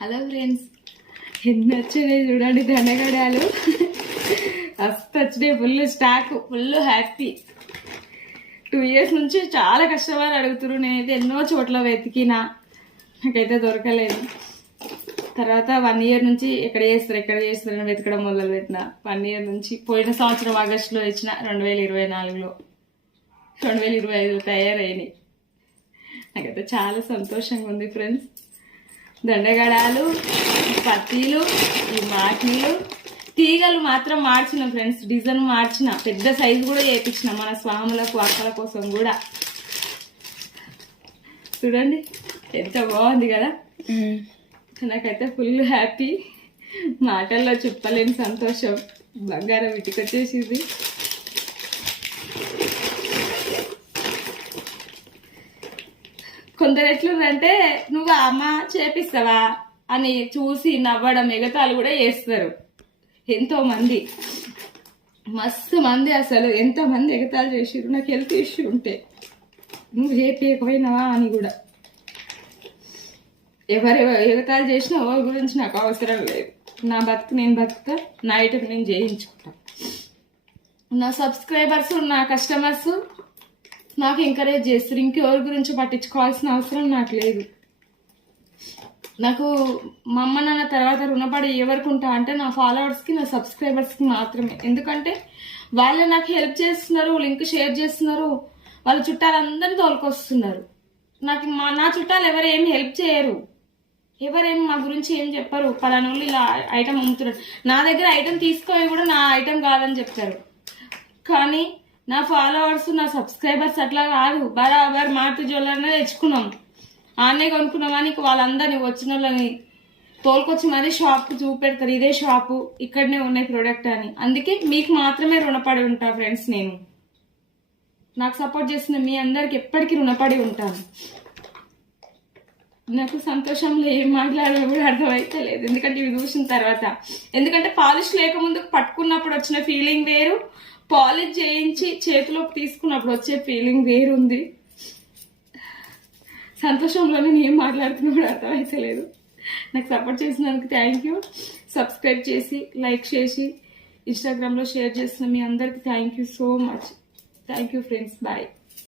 Hello friends, ఎన్ని వచ్చినాయి చూడండి దండగడాలు. మస్తు వచ్చినాయి, full stock, full happy. 2 years నుంచి చాలా కష్టపడి అడుగుతున్నారు. నేనైతే ఎన్నో చోట్ల వెతికినా, నాకైతే దొరకలేదు. తర్వాత 1 year నుంచి ఎక్కడ చేస్తారు అని వెతకడం మొదలు పెట్టిన. 1 year నుంచి పోయిన సంవత్సరం ఆగస్టులో ఇచ్చిన, 2024లో 2025లో తయారైనాయి. నాకైతే చాలా సంతోషంగా ఉంది ఫ్రెండ్స్. దండగడాలు, పట్టీలు, ఈ మాట్లీలు, తీగలు మాత్రం మార్చిన ఫ్రెండ్స్, డిజైన్ మార్చిన, పెద్ద సైజు కూడా చేయించిన మన స్వాములకు అక్కల కోసం కూడా. చూడండి ఎంత బాగుంది కదా. నాకైతే ఫుల్ హ్యాపీ, మాటల్లో చెప్పలేని సంతోషం. బంగారం ఇటుకొచ్చేసింది. కొందరు ఎట్లుందంటే, నువ్వు అమ్మ చేపిస్తావా అని చూసి నవ్వడం, ఎగతాలు కూడా చేస్తారు ఎంతో మంది. మస్తు మంది, అసలు ఎంతో మంది ఎగతాలు చేసిరు. నాకు హెల్త్ ఇష్యూ ఉంటే నువ్వు చేపియకపోయినావా అని కూడా. ఎవరు ఎగతాలు చేసినా ఎవరి గురించి నాకు అవసరం లేదు. నా బతుకు నేను బతుకుతా, నా ఐటమ్ నేను చేయించుకుంటా. నా సబ్స్క్రైబర్స్, నా కస్టమర్స్ నాకు ఎంకరేజ్ చేస్తారు. ఇంకెవరి గురించి పట్టించుకోవాల్సిన అవసరం నాకు లేదు. నాకు మా అమ్మ నాన్న తర్వాత రుణపడి ఎవరికి ఉంటా అంటే నా ఫాలోవర్స్కి, నా సబ్స్క్రైబర్స్కి మాత్రమే. ఎందుకంటే వాళ్ళు నాకు హెల్ప్ చేస్తున్నారు, లింక్ షేర్ చేస్తున్నారు, వాళ్ళ చుట్టాలందరినీ తోలుకొస్తున్నారు. నాకు నా చుట్టాలు ఎవరు ఏమి హెల్ప్ చేయరు, ఎవరేమి మా గురించి ఏం చెప్పరు. పలానోళ్ళు ఇలా ఐటమ్ అమ్ముతున్నారు, నా దగ్గర ఐటమ్ తీసుకొని కూడా నా ఐటమ్ కాదని చెప్తారు. కానీ నా ఫాలోవర్స్, నా సబ్స్క్రైబర్స్ అట్లా కాదు. బరాబర్ మార్తి జ్యువెలర్నే తెచ్చుకున్నాం, ఆనే కొనుక్కున్నాం. కానీ వాళ్ళందరినీ వచ్చిన వాళ్ళని తోలుకొచ్చి మరీ షాప్కి చూపెడతారు, ఇదే షాపు, ఇక్కడనే ఉన్నాయి ప్రోడక్ట్ అని. అందుకే మీకు మాత్రమే రుణపడి ఉంటా ఫ్రెండ్స్. నేను నాకు సపోర్ట్ చేసిన మీ అందరికి ఎప్పటికీ రుణపడి ఉంటాను. నాకు సంతోషంలో ఏం మాట్లాడాలో కూడా అర్థమైతే లేదు, ఎందుకంటే ఇవి చూసిన తర్వాత. ఎందుకంటే పాలిష్ లేకముందు పట్టుకున్నప్పుడు వచ్చిన ఫీలింగ్ వేరు, పాలిష్ చేయించి చేతిలోకి తీసుకున్నప్పుడు వచ్చే ఫీలింగ్ వేరుంది. సంతోషంలో నేను ఏం మాట్లాడుతున్నా కూడా అర్థమైతే లేదు. నాకు సపోర్ట్ చేసినందుకు థ్యాంక్ యూ. సబ్స్క్రైబ్ చేసి, లైక్ చేసి, ఇన్స్టాగ్రామ్లో షేర్ చేసిన మీ అందరికి thank you so much. Thank you friends, bye.